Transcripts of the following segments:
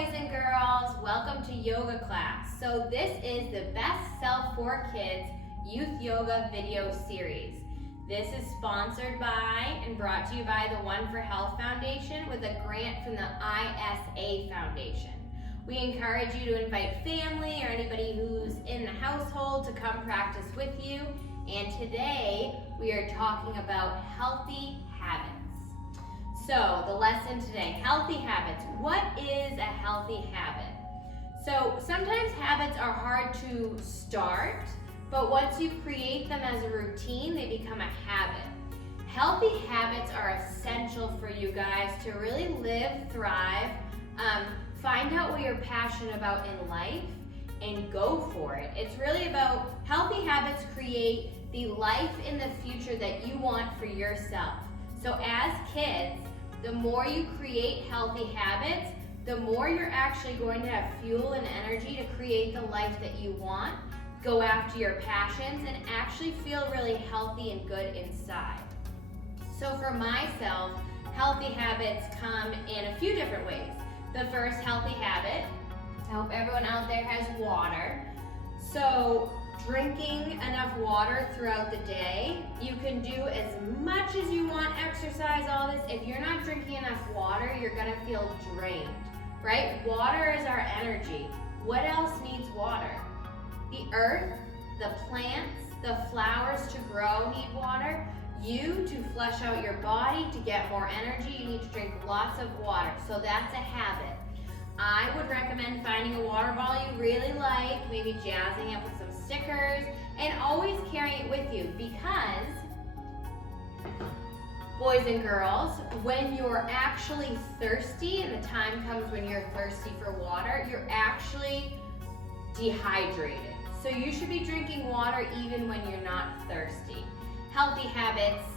boys and girls, welcome to yoga class. So this is the Bestself4kids youth yoga video series. This is sponsored by and brought to you by the One for Health Foundation with a grant from the ISA Foundation. We encourage you to invite family or anybody who's in the household to come practice with you. And today we are talking about healthy habits. So the lesson today, healthy habits. What is a healthy habit? So sometimes habits are hard to start, but once you create them as a routine, they become a habit. Healthy habits are essential for you guys to really live, thrive, find out what you're passionate about in life, and go for it. It's really about healthy habits create the life in the future that you want for yourself. So as kids, the more you create healthy habits, the more you're actually going to have fuel and energy to create the life that you want, go after your passions, and actually feel really healthy and good inside. So for myself, healthy habits come in a few different ways. The first healthy habit, I hope everyone out there has water. So drinking enough water throughout the day. You can do as much as you want, exercise, all this. If you're not drinking enough water, you're gonna feel drained, right? Water is our energy. What else needs water? The earth, the plants, the flowers to grow need water. You, to flush out your body, to get more energy, you need to drink lots of water. So that's a habit. I would recommend finding a water bottle you really like, maybe jazzing it with some stickers, and always carrying it with you, because boys and girls, when you're actually thirsty and the time comes when you're thirsty for water, you're actually dehydrated. So you should be drinking water even when you're not thirsty. Healthy habits,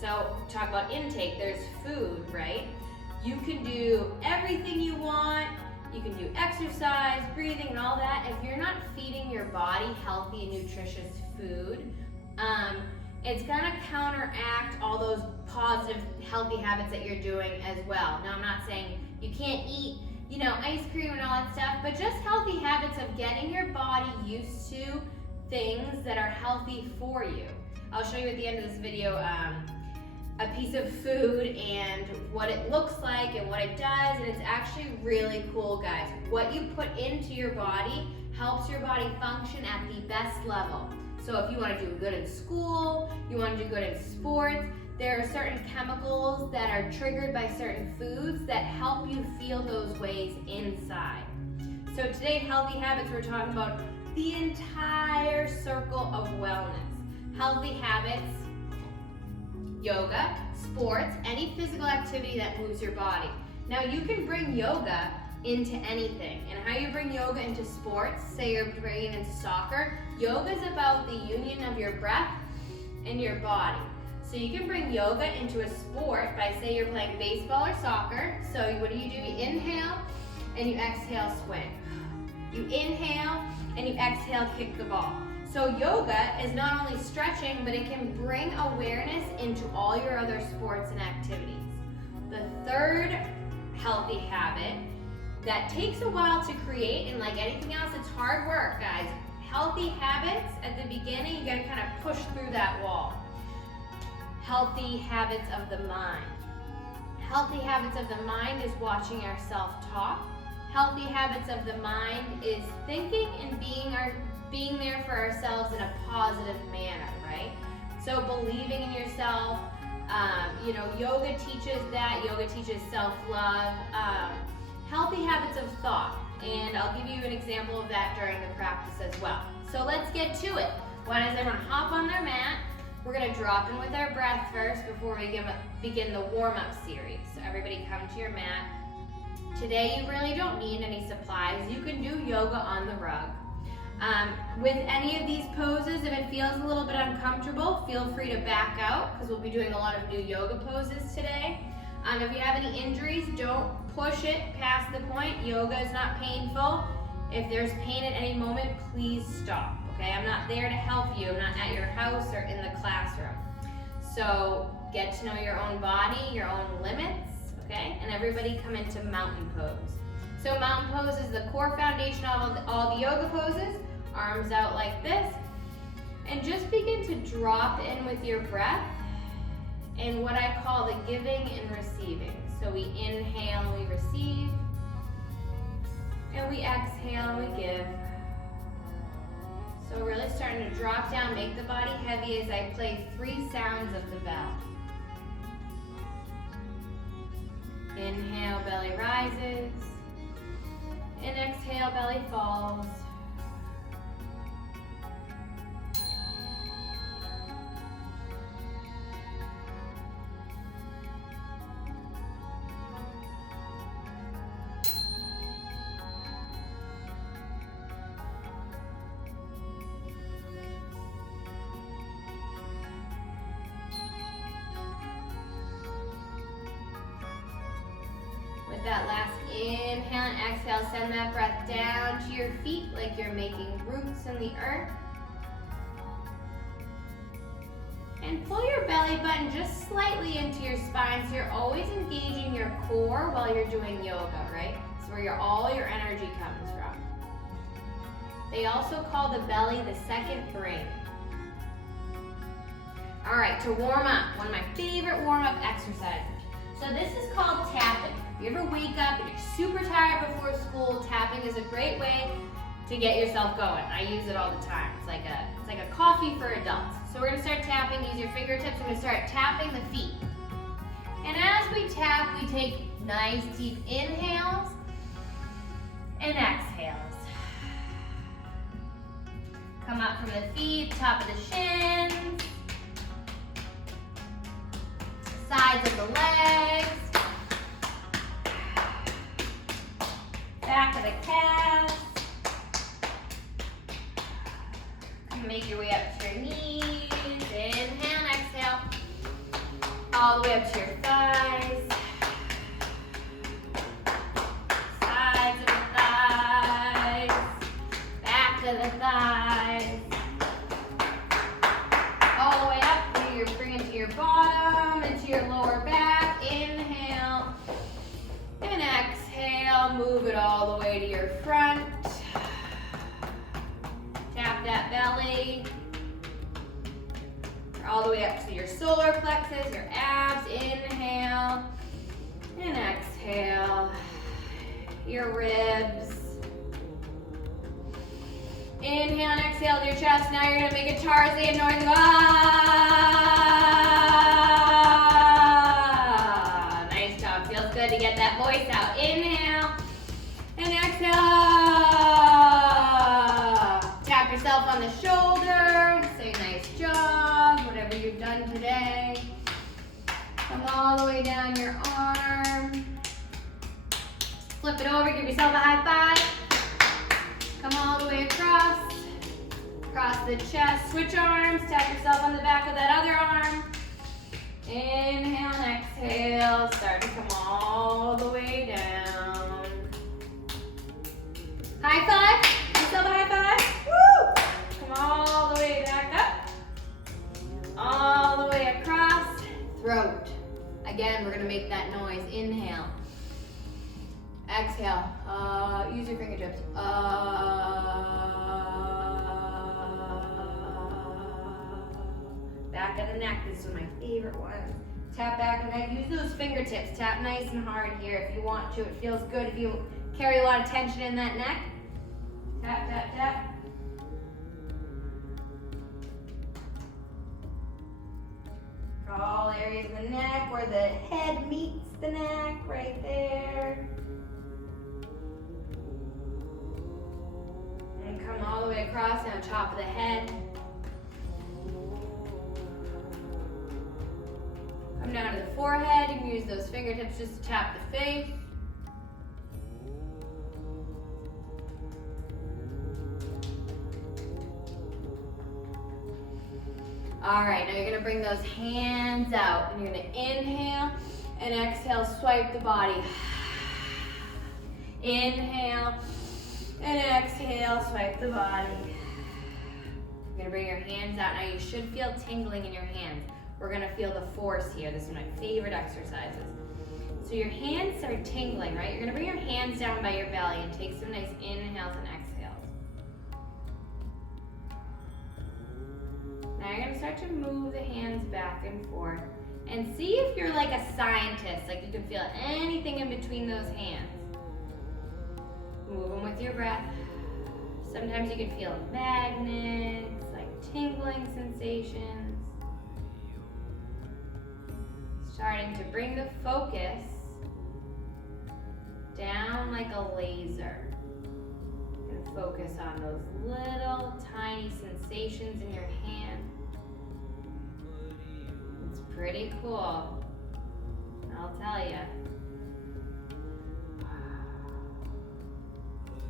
so talk about intake, there's food, right? You can do everything you want. You can do exercise, breathing, and all that. If you're not feeding your body healthy and nutritious food, it's gonna counteract all those positive, healthy habits that you're doing as well. Now, I'm not saying you can't eat, ice cream and all that stuff, but just healthy habits of getting your body used to things that are healthy for you. I'll show you at the end of this video a piece of food and what it looks like and what it does, and it's actually really cool, guys. What you put into your body helps your body function at the best level. So if you want to do good in school, you want to do good in sports, there are certain chemicals that are triggered by certain foods that help you feel those ways inside. So today, healthy habits, we're talking about the entire circle of wellness. Healthy habits, yoga, sports, any physical activity that moves your body. Now you can bring yoga into anything. And how you bring yoga into sports, say you're bringing it into soccer, yoga is about the union of your breath and your body. So you can bring yoga into a sport by, say you're playing baseball or soccer. So what do? You inhale and you exhale, swing. You inhale and you exhale, kick the ball. So yoga is not only stretching, but it can bring awareness into all your other sports and activities. The third healthy habit that takes a while to create, and like anything else, it's hard work, guys. Healthy habits, at the beginning, you gotta kind of push through that wall. Healthy habits of the mind. Healthy habits of the mind is watching our self-talk. Healthy habits of the mind is thinking and being there for ourselves in a positive manner, right? So believing in yourself, yoga teaches that. Yoga teaches self-love. Healthy habits of thought, and I'll give you an example of that during the practice as well. So let's get to it. Why does everyone hop on their mat? We're gonna drop in with our breath first before we begin the warm-up series. So everybody come to your mat. Today you really don't need any supplies. You can do yoga on the rug. With any of these poses, if it feels a little bit uncomfortable, feel free to back out, because we'll be doing a lot of new yoga poses today. If you have any injuries, don't push it past the point. Yoga is not painful. If there's pain at any moment, please stop, okay? I'm not there to help you. I'm not at your house or in the classroom. So get to know your own body, your own limits, okay? And everybody come into mountain pose. So mountain pose is the core foundation of all the yoga poses. Arms out like this. And just begin to drop in with your breath in what I call the giving and receiving. So we inhale and we receive. And we exhale and we give. So really starting to drop down, make the body heavy as I play 3 sounds of the bell. Inhale, belly rises. And exhale, belly falls. With that last inhale and exhale, send that breath down to your feet like you're making roots in the earth. And pull your belly button just slightly into your spine so you're always engaging your core while you're doing yoga, right? It's where all your energy comes from. They also call the belly the second brain. All right, to warm up, one of my favorite warm-up exercises. So this is called tapping. If you ever wake up and you're super tired before school, tapping is a great way to get yourself going. I use it all the time. It's like a coffee for adults. So we're gonna start tapping, use your fingertips. We're gonna start tapping the feet. And as we tap, we take nice deep inhales and exhales. Come up from the feet, top of the shins, sides of the legs, back of the calves. Make your way up to your knees. Inhale and exhale. All the way up to your thighs. Sides of the thighs. Back of the thighs. All the way up. Bring it to your bottom, into your lower back. Inhale. And exhale. Move it all the way to your front. Tap that belly. All the way up to your solar plexus, your abs. Inhale and exhale. Your ribs. Inhale and exhale to your chest. Now you're gonna make a Tarzan noise. Ah! Nice job. Feels good to get that voice out. Inhale and exhale. Tap yourself on the shoulder. Say nice job, whatever you've done today. Come all the way down your arm. Flip it over, give yourself a high five. Come all the way across. Across the chest, switch arms. Tap yourself on the back of that other arm. Inhale and exhale. Start to come all the way down. High five. Give yourself a high five. Woo! Come all the way back up. All the way across. Throat. Again, we're gonna make that noise. Inhale. Exhale. Use your fingertips. Back of the neck. This is my favorite one. Tap back of the neck. Use those fingertips. Tap nice and hard here if you want to. It feels good if you carry a lot of tension in that neck. Tap, tap, tap. All areas of the neck where the head meets the neck, right there. And come all the way across, now top of the head. Come down to the forehead. You can use those fingertips just to tap the face. All right, now you're gonna bring those hands out and you're gonna inhale and exhale, swipe the body. Inhale and exhale, swipe the body. You're gonna bring your hands out. Now you should feel tingling in your hands. We're gonna feel the force here. This is one of my favorite exercises. So your hands are tingling, right? You're gonna bring your hands down by your belly and take some nice inhales and exhales. Now you're gonna start to move the hands back and forth and see if you're like a scientist, like you can feel anything in between those hands. Move them with your breath. Sometimes you can feel magnets, like tingling sensations. Starting to bring the focus down like a laser. And focus on those little tiny sensations in your hand. It's pretty cool, I'll tell you.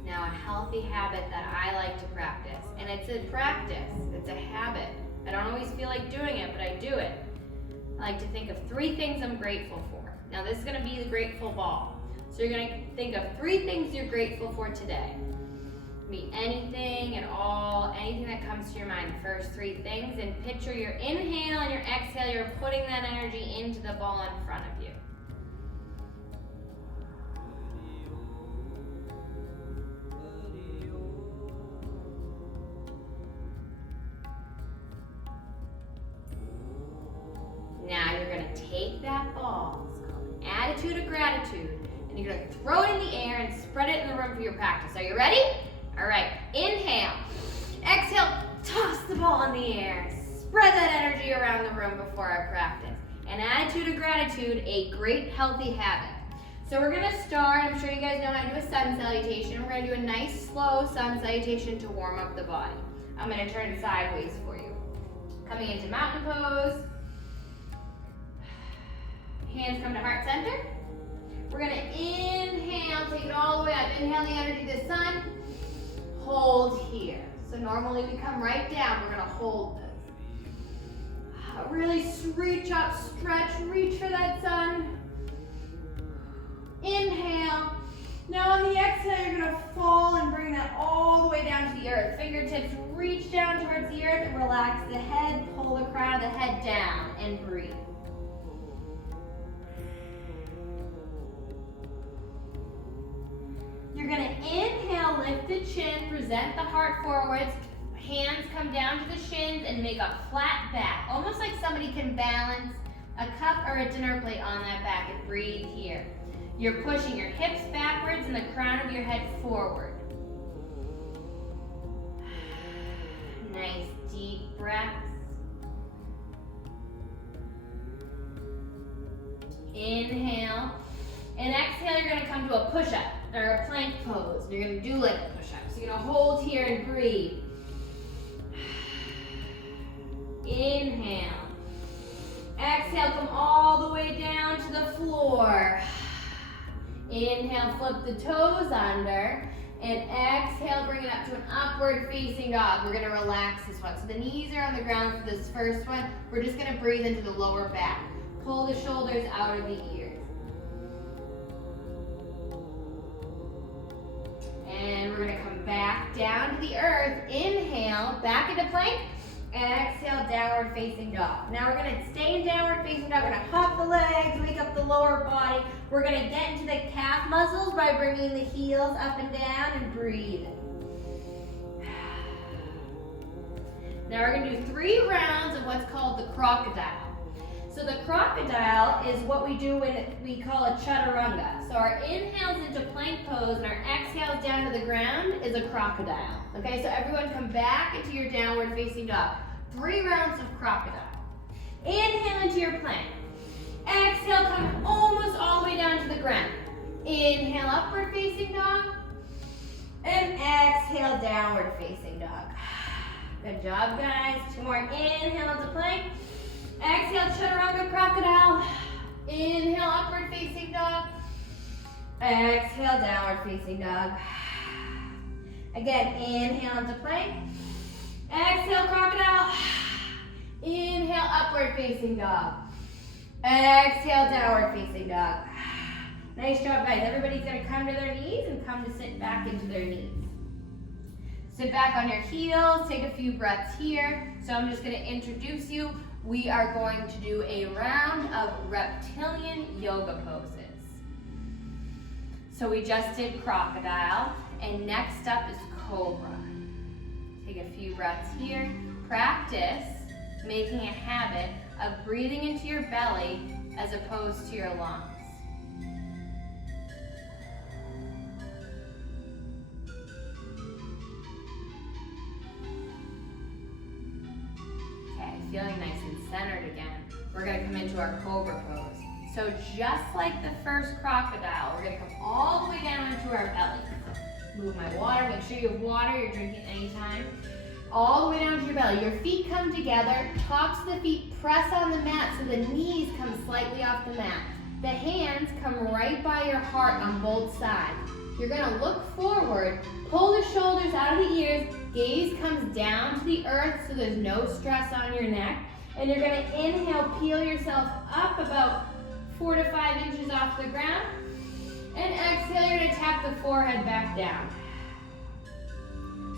Now a healthy habit that I like to practice, and it's a practice, it's a habit. I don't always feel like doing it, but I do it. I like to think of 3 things I'm grateful for. Now this is gonna be the grateful ball. So you're gonna think of 3 things you're grateful for today. It can be anything at all, anything that comes to your mind, the first 3 things, and picture your inhale and your exhale, you're putting that energy into the ball in front of you. Now you're gonna take that ball, it's called an attitude of gratitude, and you're gonna throw it in the air and spread it in the room for your practice. Are you ready? All right, inhale. Exhale, toss the ball in the air. Spread that energy around the room before our practice. An attitude of gratitude, a great healthy habit. So we're gonna start, I'm sure you guys know how to do a sun salutation. We're gonna do a nice slow sun salutation to warm up the body. I'm gonna turn sideways for you. Coming into mountain pose. Hands come to heart center. We're gonna inhale, take it all the way up. Inhale the energy to the sun. Hold here. So normally we come right down. We're gonna hold this. Really reach up, stretch, reach for that sun. Inhale. Now on the exhale, you're gonna fall and bring that all the way down to the earth. Fingertips reach down towards the earth and relax the head, pull the crown of the head down and breathe. You're gonna inhale, lift the chin, present the heart forwards, hands come down to the shins and make a flat back. Almost like somebody can balance a cup or a dinner plate on that back and breathe here. You're pushing your hips backwards and the crown of your head forward. Nice deep breaths. Inhale. And exhale, you're gonna come to a push-up or a plank pose. You're gonna do like a push-up. So you're gonna hold here and breathe. Inhale. Exhale, come all the way down to the floor. Inhale, flip the toes under. And exhale, bring it up to an upward facing dog. We're gonna relax this one. So the knees are on the ground for this first one. We're just gonna breathe into the lower back. Pull the shoulders out of the ears. And we're gonna come back down to the earth. Inhale, back into plank. And exhale, downward facing dog. Now we're gonna stay in downward facing dog. We're gonna hop the legs, wake up the lower body. We're gonna get into the calf muscles by bringing the heels up and down and breathe. Now we're gonna do 3 rounds of what's called the crocodile. So the crocodile is what we do when we call a chaturanga. So our inhales into plank pose and our exhales down to the ground is a crocodile. Okay, so everyone come back into your downward facing dog. 3 rounds of crocodile. Inhale into your plank. Exhale, come almost all the way down to the ground. Inhale, upward facing dog. And exhale, downward facing dog. Good job, guys. 2 more. Inhale into plank. Exhale, chaturanga crocodile. Inhale, upward facing dog. Exhale, downward facing dog. Again, inhale into plank. Exhale, crocodile. Inhale, upward facing dog. Exhale, downward facing dog. Nice job, guys. Everybody's gonna come to their knees and come to sit back into their knees. Sit back on your heels, take a few breaths here. So I'm just gonna introduce you. We are going to do a round of reptilian yoga poses. So we just did crocodile, and next up is cobra. Take a few breaths here. Practice making a habit of breathing into your belly as opposed to your lungs. Okay, feeling nice and centered again. We're gonna come into our cobra pose. So just like the first crocodile, we're gonna come all the way down into our belly. Move my water, make sure you have water, you're drinking anytime. All the way down to your belly. Your feet come together, tops of the feet press on the mat so the knees come slightly off the mat. The hands come right by your heart on both sides. You're gonna look forward, pull the shoulders out of the ears, gaze comes down to the earth so there's no stress on your neck. And you're gonna inhale, peel yourself up about 4 to 5 inches off the ground. And exhale, you're gonna tap the forehead back down.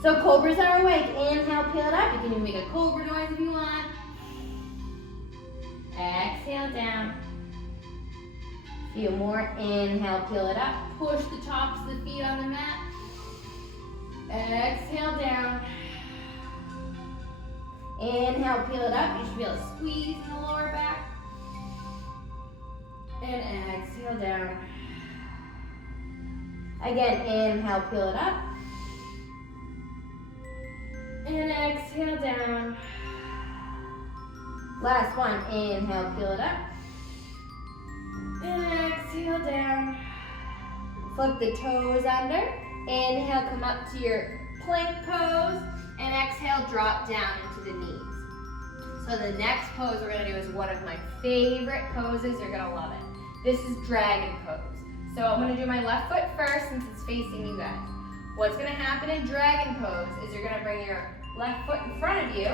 So cobras are awake. Inhale, peel it up. You can even make a cobra noise if you want. Exhale down. Few more. Inhale, peel it up. Push the tops of the feet on the mat. Exhale down. Inhale, peel it up. You should feel a squeeze in the lower back. And exhale down. Again, inhale, peel it up. And exhale down. Last one, inhale, peel it up. And exhale down. Flip the toes under. Inhale, come up to your plank pose. And exhale, drop down into the knees. So the next pose we're gonna do is one of my favorite poses. You're gonna love it. This is dragon pose. So I'm gonna do my left foot first since it's facing you guys. What's gonna happen in dragon pose is you're gonna bring your left foot in front of you,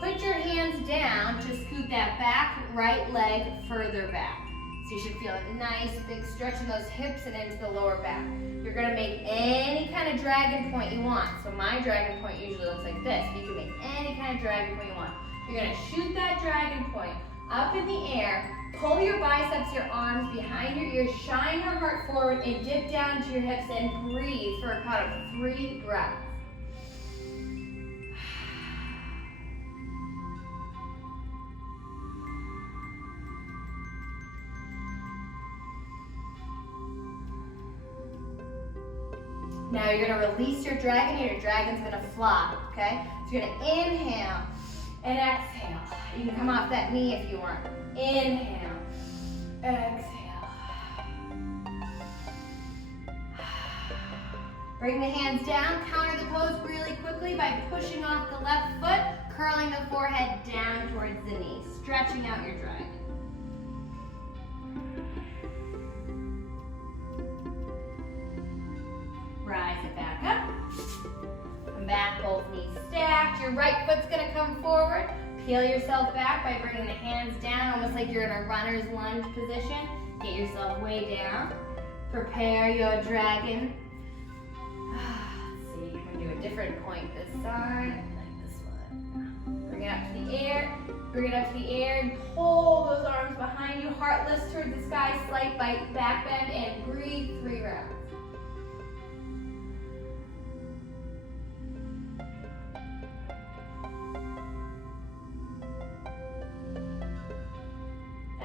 put your hands down to scoot that back right leg further back. So you should feel a nice big stretch in those hips and into the lower back. You're gonna make any kind of dragon point you want. So my dragon point usually looks like this. You can make any kind of dragon point you want. You're gonna shoot that dragon point up in the air, pull your biceps, your arms behind your ears, shine your heart forward and dip down to your hips and breathe for a count of 3 breaths. Now you're gonna release your dragon and your dragon's gonna fly, okay? So you're gonna inhale and exhale. You can come off that knee if you want. Inhale, exhale. Bring the hands down, counter the pose really quickly by pushing off the left foot, curling the forehead down towards the knee, stretching out your dragon. Rise it back up. Come back, both knees stacked. Your right foot's gonna come forward. Peel yourself back by bringing the hands down, almost like you're in a runner's lunge position. Get yourself way down. Prepare your dragon. Let's see, we're gonna do a different point this side, like this one. Bring it up to the air. Bring it up to the air and pull those arms behind you. Heart lifts towards the sky, slight back bend, and breathe 3 rounds.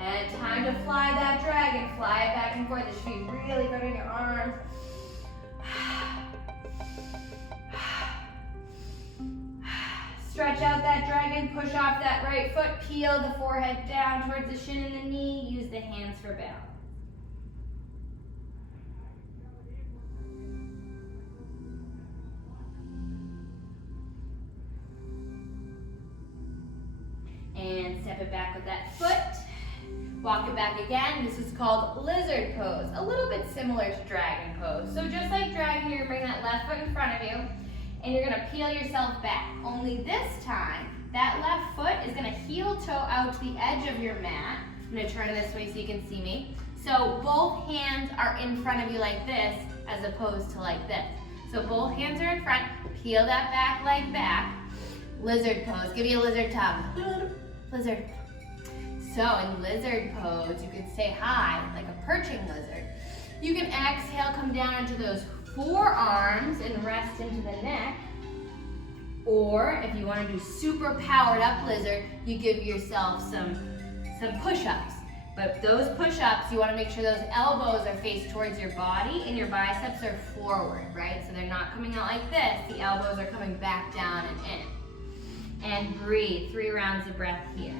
And time to fly that dragon. Fly it back and forth. It should be really good in your arms. Stretch out that dragon. Push off that right foot. Peel the forehead down towards the shin and the knee. Use the hands for balance. And step it back with that foot. Walk it back again. This is called lizard pose. A little bit similar to dragon pose. So just like dragon, you're gonna bring that left foot in front of you and you're gonna peel yourself back. Only this time, that left foot is gonna heel toe out to the edge of your mat. I'm gonna turn this way so you can see me. So both hands are in front of you like this as opposed to like this. So both hands are in front. Peel that back leg back. Lizard pose. Give you a lizard tongue. Lizard. So in lizard pose, you can stay high like a perching lizard. You can exhale, come down into those forearms and rest into the neck. Or if you want to do super powered up lizard, you give yourself some push-ups. But those push-ups, you want to make sure those elbows are faced towards your body and your biceps are forward, right? So they're not coming out like this. The elbows are coming back down and in. And breathe. 3 rounds of breath here.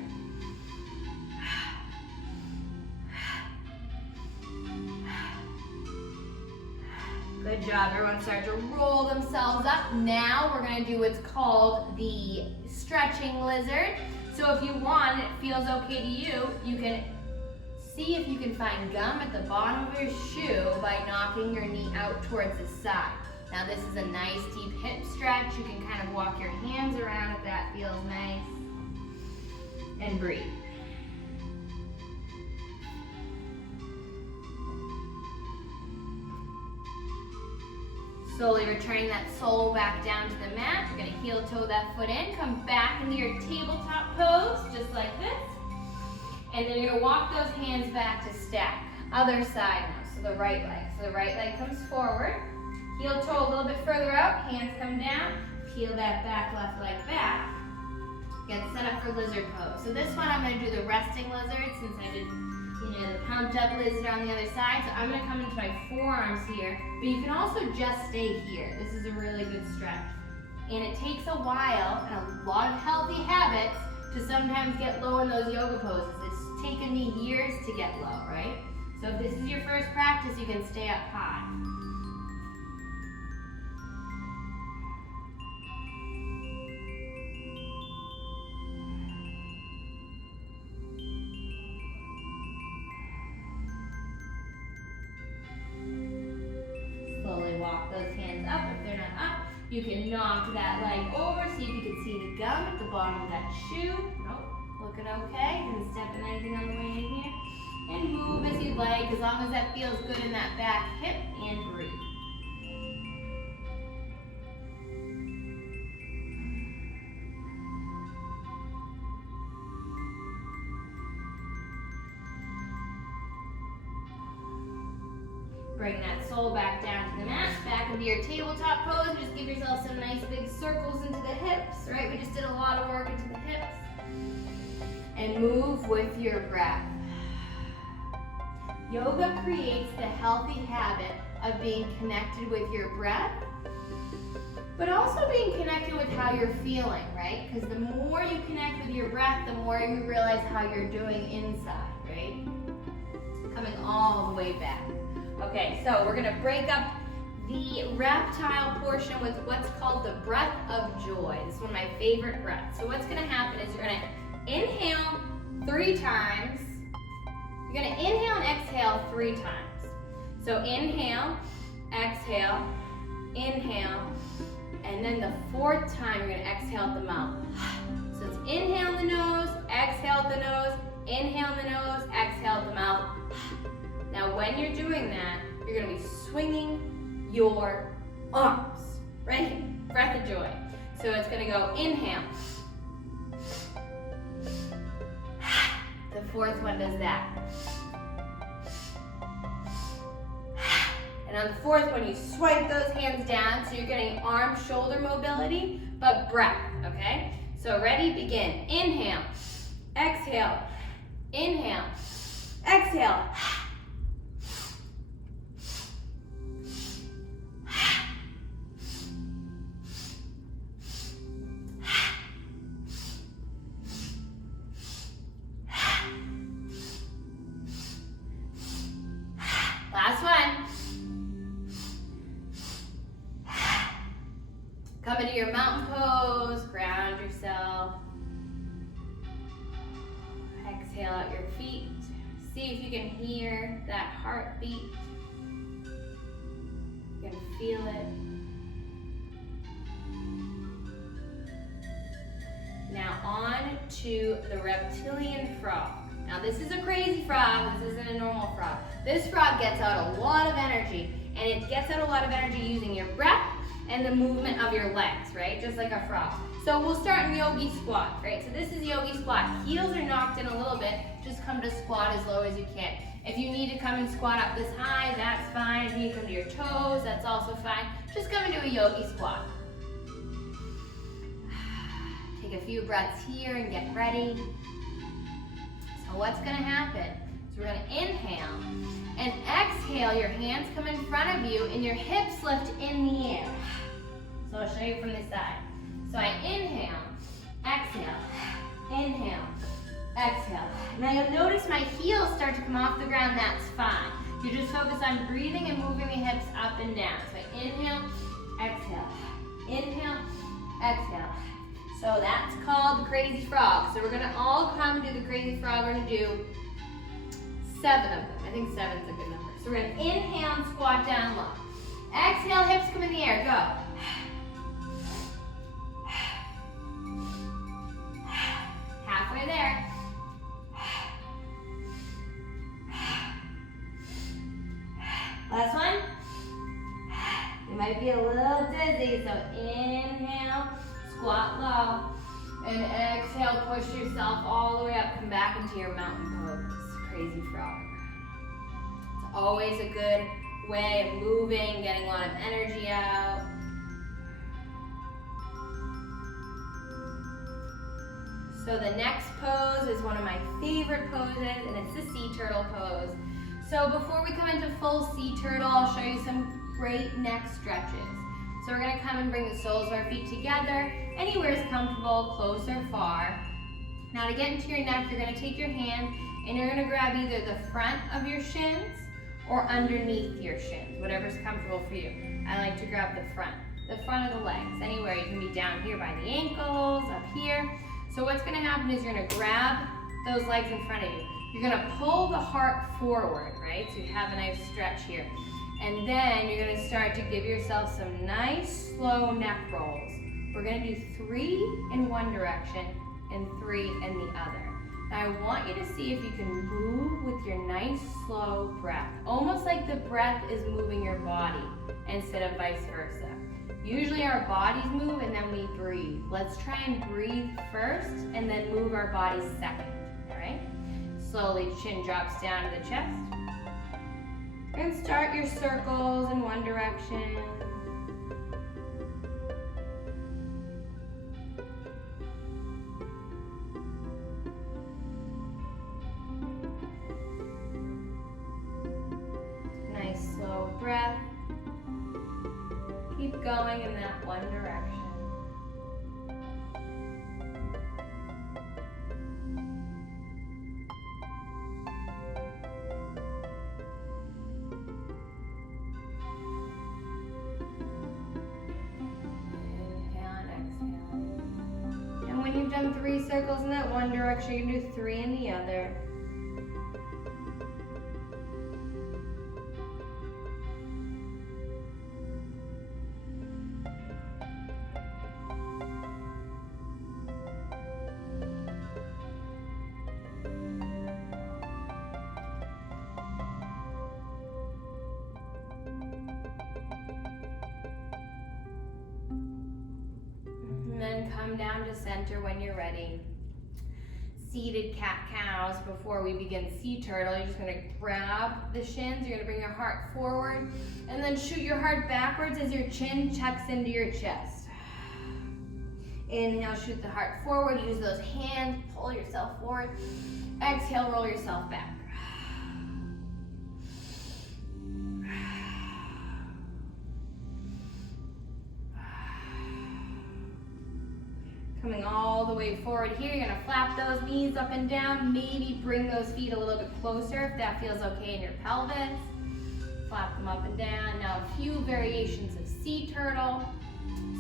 Good job. Everyone start to roll themselves up. Now we're going to do what's called the stretching lizard. So if you want, it feels okay to you, you can see if you can find gum at the bottom of your shoe by knocking your knee out towards the side. Now this is a nice deep hip stretch. You can kind of walk your hands around if that feels nice. And breathe. Slowly returning that sole back down to the mat. You're going to heel toe that foot in. Come back into your tabletop pose, just like this. And then you're going to walk those hands back to stack. Other side now, so the right leg. So the right leg comes forward. Heel toe a little bit further out. Hands come down. Peel that back left leg back. Get set up for lizard pose. So this one I'm going to do the resting lizard since I did the pumped up lizard on the other side. So I'm going to come into my forearms here, but you can also just stay here. This is a really good stretch. And it takes a while and a lot of healthy habits to sometimes get low in those yoga poses. It's taken me years to get low, right? So if this is your first practice, you can stay up high. Slowly walk those hands up if they're not up. You can knock that leg over, see if you can see the gum at the bottom of that shoe. Nope, looking okay. You can step in anything on the way in here. And move as you like, as long as that feels good in that back hip, and breathe. Bring that sole back down to the mat, back into your tabletop pose. Just give yourself some nice big circles into the hips, right? We just did a lot of work into the hips. And move with your breath. Yoga creates the healthy habit of being connected with your breath, but also being connected with how you're feeling, right? Because the more you connect with your breath, the more you realize how you're doing inside, right? Coming all the way back. Okay, so we're gonna break up the reptile portion with what's called the breath of joy. This is one of my favorite breaths. So what's gonna happen is you're gonna inhale 3 times. You're gonna inhale and exhale 3 times. So inhale, exhale, and then the 4th time you're gonna exhale at the mouth. So it's inhale in the nose, exhale at the nose, inhale in the nose, exhale at the mouth. Now when you're doing that, you're gonna be swinging your arms, right? Breath of joy. So it's gonna go inhale. The 4th one does that. And on the 4th one, you swipe those hands down, so you're getting arm-shoulder mobility, but breath, okay? So ready, begin. Inhale, exhale, inhale, exhale. Last one. Come into your mountain pose, ground yourself. Exhale out your feet. See if you can hear that heartbeat. You can feel it. Now on to the reptilian frog. Now this is a crazy frog, this isn't a normal frog. This frog gets out a lot of energy, and it gets out a lot of energy using your breath and the movement of your legs, right? Just like a frog. So we'll start in yogi squat, right? So this is yogi squat. Heels are knocked in a little bit, just come to squat as low as you can. If you need to come and squat up this high, that's fine. If you need to come to your toes, that's also fine. Just come into a yogi squat. Take a few breaths here and get ready. So what's gonna happen? So we're gonna inhale and exhale. Your hands come in front of you and your hips lift in the air. So I'll show you from this side. So I inhale, exhale, inhale, exhale. Now you'll notice my heels start to come off the ground, that's fine. You just focus on breathing and moving the hips up and down. So I inhale, exhale, inhale, exhale. So that's called the crazy frog. So we're gonna all come and do the crazy frog. We're gonna do 7 of them. I think 7's a good number. So we're gonna inhale and squat down low. Exhale, hips come in the air, go. Halfway there. Last one. You might be a little dizzy, so inhale, squat low, and exhale, push yourself all the way up, come back into your mountain pose, crazy frog. It's always a good way of moving, getting a lot of energy out. So the next pose is one of my favorite poses, and it's the sea turtle pose. So before we come into full sea turtle, I'll show you some great neck stretches. So we're gonna come and bring the soles of our feet together. Anywhere is comfortable, close or far. Now to get into your neck, you're gonna take your hand and you're gonna grab either the front of your shins or underneath your shins, whatever's comfortable for you. I like to grab the front of the legs. Anywhere, you can be down here by the ankles, up here. So what's gonna happen is you're gonna grab those legs in front of you. You're gonna pull the heart forward, right? So you have a nice stretch here. And then you're gonna start to give yourself some nice slow neck rolls. We're gonna do 3 in one direction and 3 in the other. Now I want you to see if you can move with your nice slow breath. Almost like the breath is moving your body instead of vice versa. Usually our bodies move and then we breathe. Let's try and breathe first and then move our bodies second, all right? Slowly, chin drops down to the chest. And start your circles in one direction. Nice slow breath. Keep going in that one direction. When you've done 3 circles in that one direction, you can do 3 in the other. And then come down to center when you're ready. Seated cat-cows before we begin sea turtle. You're just gonna grab the shins, you're gonna bring your heart forward, and then shoot your heart backwards as your chin tucks into your chest. Inhale, shoot the heart forward, use those hands, pull yourself forward. Exhale, roll yourself back. Coming all the way forward here, you're gonna flap those knees up and down, maybe bring those feet a little bit closer if that feels okay in your pelvis. Flap them up and down. Now a few variations of sea turtle.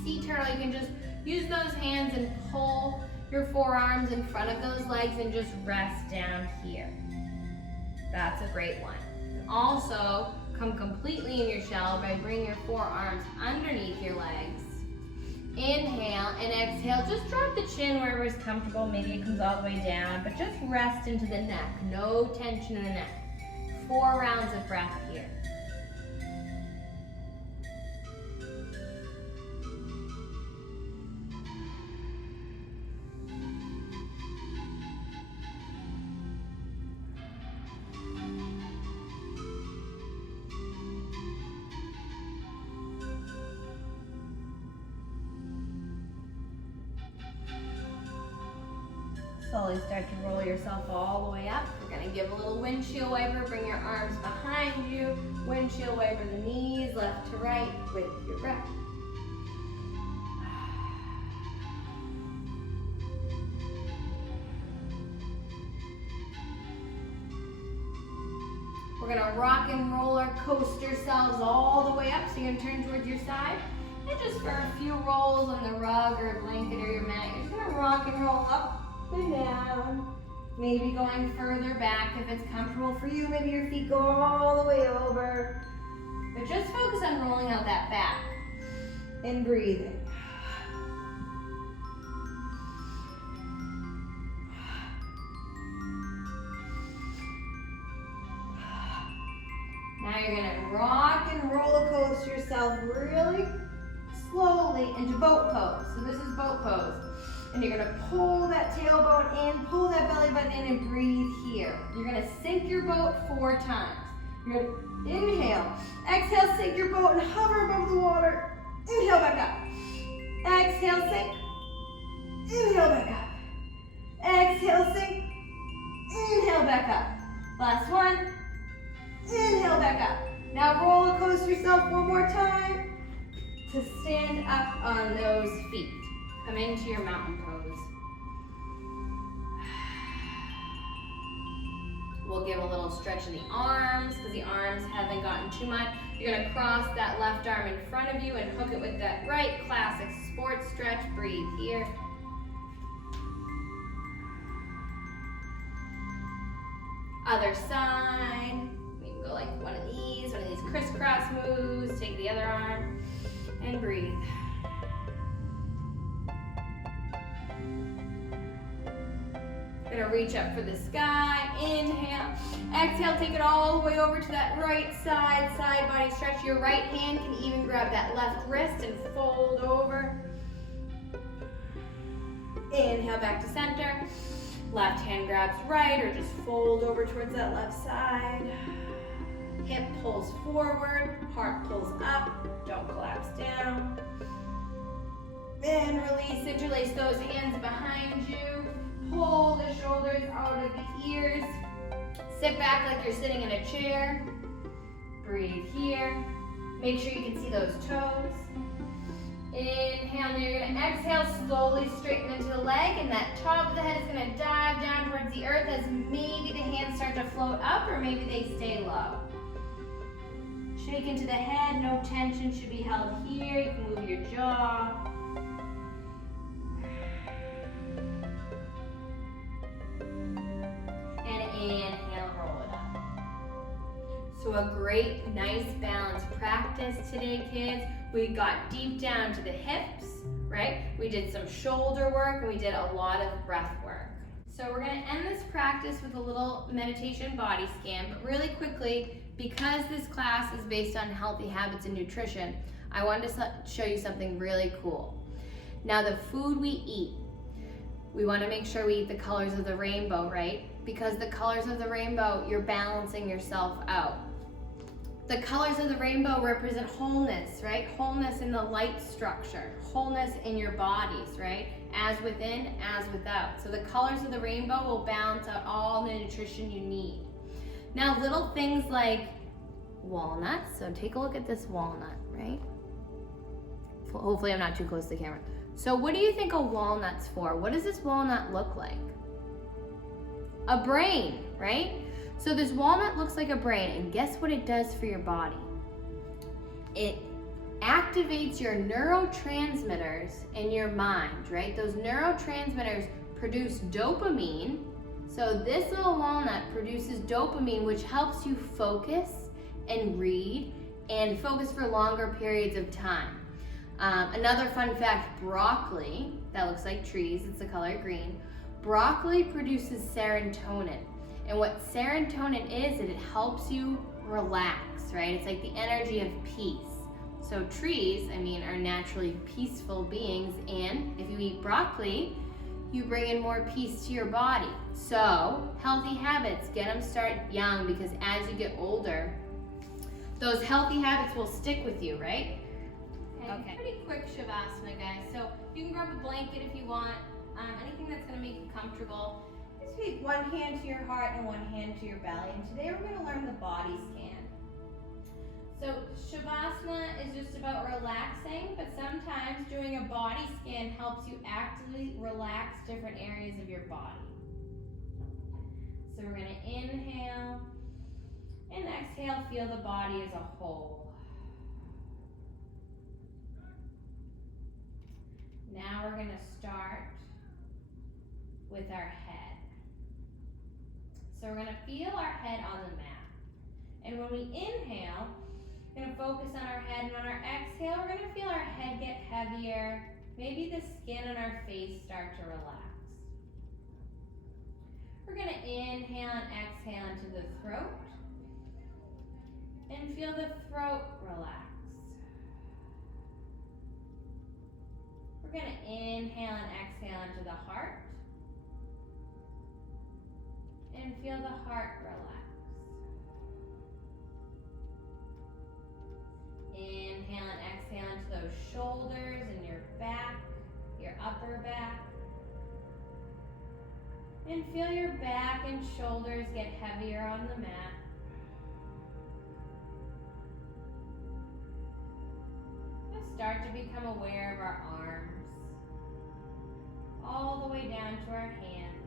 Sea turtle, you can just use those hands and pull your forearms in front of those legs and just rest down here. That's a great one. Also, come completely in your shell by bringing your forearms underneath your legs. Inhale and exhale, just drop the chin wherever is comfortable. Maybe it comes all the way down, but just rest into the neck. No tension in the neck. 4 rounds of breath here. Slowly start to roll yourself all the way up. We're gonna give a little windshield wiper, bring your arms behind you, windshield wiper the knees left to right with your breath. We're gonna rock and roller coaster yourselves all the way up. So you're gonna turn towards your side. And just for a few rolls on the rug or blanket or your mat, you're just gonna rock and roll up and down. Maybe going further back if it's comfortable for you. Maybe your feet go all the way over. But just focus on rolling out that back and breathing. Now you're gonna rock and roller coaster yourself really slowly into boat pose. So this is boat pose. And you're gonna pull that tailbone in, pull that belly button in, and breathe here. You're gonna sink your boat 4 times. You're gonna inhale, exhale, sink your boat and hover above the water. Inhale back up. Exhale, sink. Inhale back up. Exhale, sink. Inhale back up. Last one. Inhale back up. Now roller coaster yourself one more time to stand up on those feet. Come into your mountain pose. We'll give a little stretch in the arms because the arms haven't gotten too much. You're gonna cross that left arm in front of you and hook it with that right. Classic sports stretch. Breathe here. Other side. You can go like one of these crisscross moves. Take the other arm and breathe. Gonna reach up for the sky. Inhale. Exhale, take it all the way over to that right side, side body stretch. Your right hand can even grab that left wrist and fold over. Inhale, back to center. Left hand grabs right or just fold over towards that left side. Hip pulls forward, heart pulls up. Don't collapse down. And release, interlace those hands behind you. Pull the shoulders out of the ears. Sit back like you're sitting in a chair. Breathe here. Make sure you can see those toes. Inhale, now you're gonna exhale, slowly straighten into the leg, and that top of the head is gonna dive down towards the earth as maybe the hands start to float up or maybe they stay low. Shake into the head, no tension should be held here. You can move your jaw. Inhale, roll it up. So a great, nice balance practice today, kids. We got deep down to the hips, right? We did some shoulder work and we did a lot of breath work. So we're gonna end this practice with a little meditation body scan, but really quickly, because this class is based on healthy habits and nutrition, I wanted to show you something really cool. Now the food we eat, we wanna make sure we eat the colors of the rainbow, right? Because the colors of the rainbow, you're balancing yourself out. The colors of the rainbow represent wholeness, right? Wholeness in the light structure, wholeness in your bodies, right? As within, as without. So the colors of the rainbow will balance out all the nutrition you need. Now little things like walnuts, so take a look at this walnut, right? Hopefully I'm not too close to the camera. So what do you think a walnut's for? What does this walnut look like? A brain, right? So this walnut looks like a brain, and guess what it does for your body? It activates your neurotransmitters in your mind, right? Those neurotransmitters produce dopamine. So this little walnut produces dopamine, which helps you focus and read and focus for longer periods of time. Another fun fact, broccoli, that looks like trees, it's the color green. Broccoli produces serotonin. And what serotonin is, it helps you relax, right? It's like the energy of peace. So trees, are naturally peaceful beings, and if you eat broccoli, you bring in more peace to your body. So healthy habits, get them started young, because as you get older, those healthy habits will stick with you, right? Okay. Pretty quick Shavasana, guys. So you can grab a blanket if you want. anything that's going to make you comfortable. Just take one hand to your heart and one hand to your belly. And today we're going to learn the body scan. So Shavasana is just about relaxing, but sometimes doing a body scan helps you actively relax different areas of your body. So we're going to inhale and exhale, feel the body as a whole. Now we're going to start with our head. So we're going to feel our head on the mat. And when we inhale, we're going to focus on our head, and on our exhale, we're going to feel our head get heavier. Maybe the skin on our face start to relax. We're going to inhale and exhale into the throat. And feel the throat relax. We're going to inhale and exhale into the heart. And feel the heart relax. Inhale and exhale into those shoulders and your back, your upper back. And feel your back and shoulders get heavier on the mat. Start to become aware of our arms, all the way down to our hands.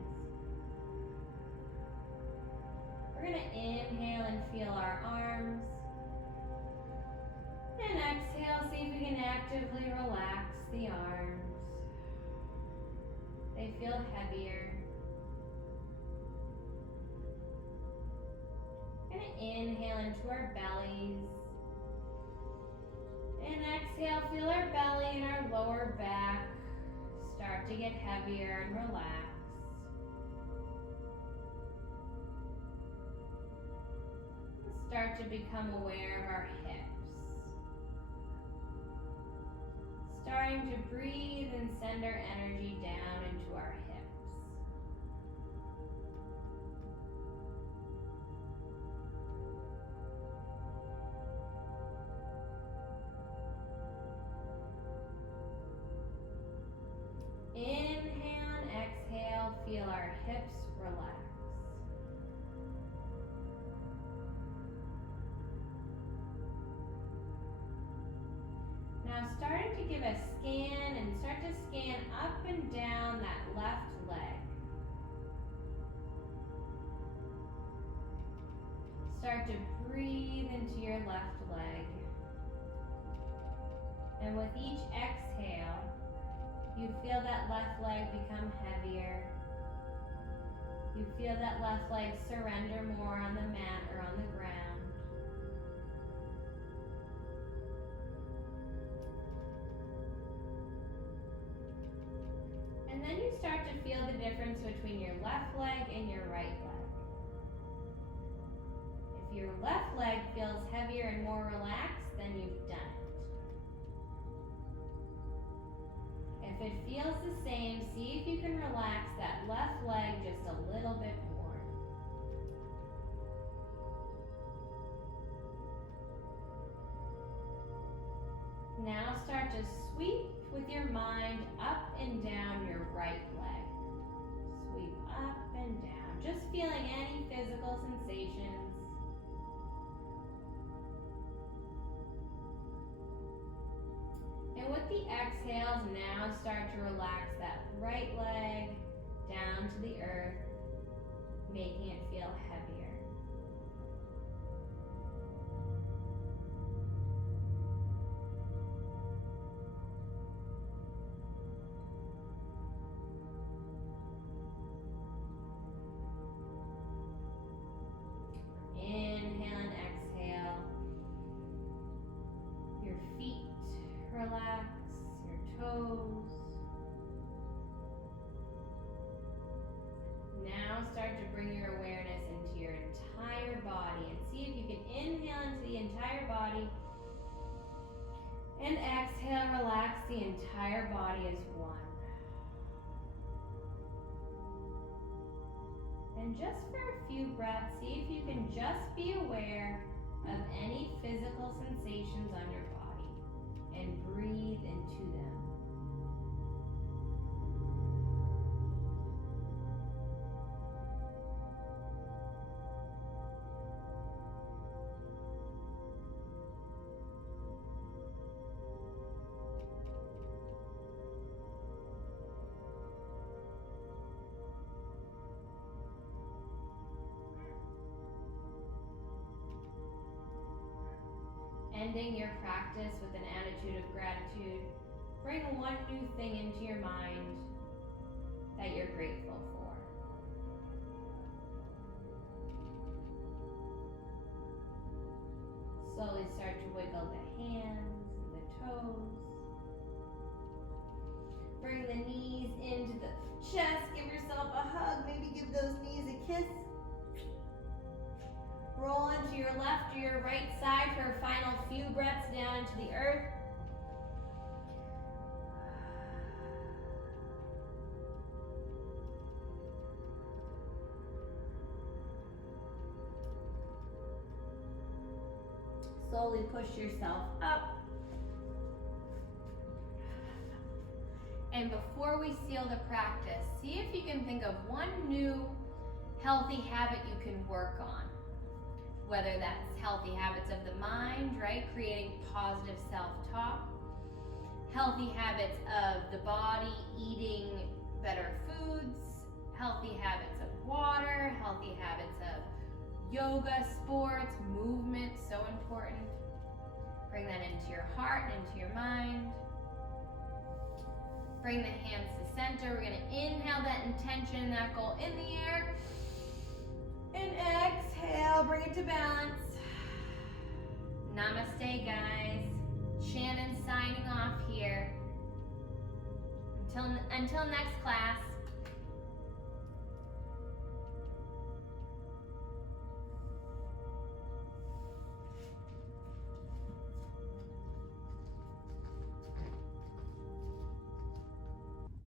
We're going to inhale and feel our arms, and exhale, see if we can actively relax the arms. They feel heavier. We're going to inhale into our bellies. And exhale, feel our belly and our lower back start to get heavier and relax. Start to become aware of our hips. Starting to breathe and send our energy down into our hips. Inhale and exhale, feel our hips relax. Now starting to give a scan and start to scan up and down that left leg. Start to breathe into your left leg. And with each exhale, you feel that left leg become heavier. You feel that left leg surrender more on the mat or on the ground. And then you start to feel the difference between your left leg and your right leg. If your left leg feels heavier and more relaxed, then you've done it. If it feels the same, see if you can relax that left leg just a little bit more. Now start to sweep with your mind up and down your right leg. Sweep up and down, just feeling any physical sensations. And with the exhales, now start to relax that right leg down to the earth, making it feel heavier. Inhale and exhale. Your feet relax, your toes. Now start to bring your awareness into your entire body and see if you can inhale into the entire body and exhale, relax the entire body as one. And just for a few breaths, see if you can just be aware of any physical sensations on your body and breathe into them. ending your practice with an attitude of gratitude, bring one new thing into your mind that you're grateful for. Slowly start to wiggle the hands, the toes. Bring the knees into the chest. Give yourself a hug. Maybe give those knees a kiss. Roll onto your left or your right side for a final few breaths down into the earth. Slowly push yourself up. And before we seal the practice, see if you can think of one new healthy habit you can work on. Whether that's healthy habits of the mind, right? Creating positive self-talk. Healthy habits of the body, eating better foods. Healthy habits of water. Healthy habits of yoga, sports, movement, so important. Bring that into your heart and into your mind. Bring the hands to center. We're gonna inhale that intention, that goal in the air. And exhale, bring it to balance. Namaste, guys. Shannon signing off here. Until next class.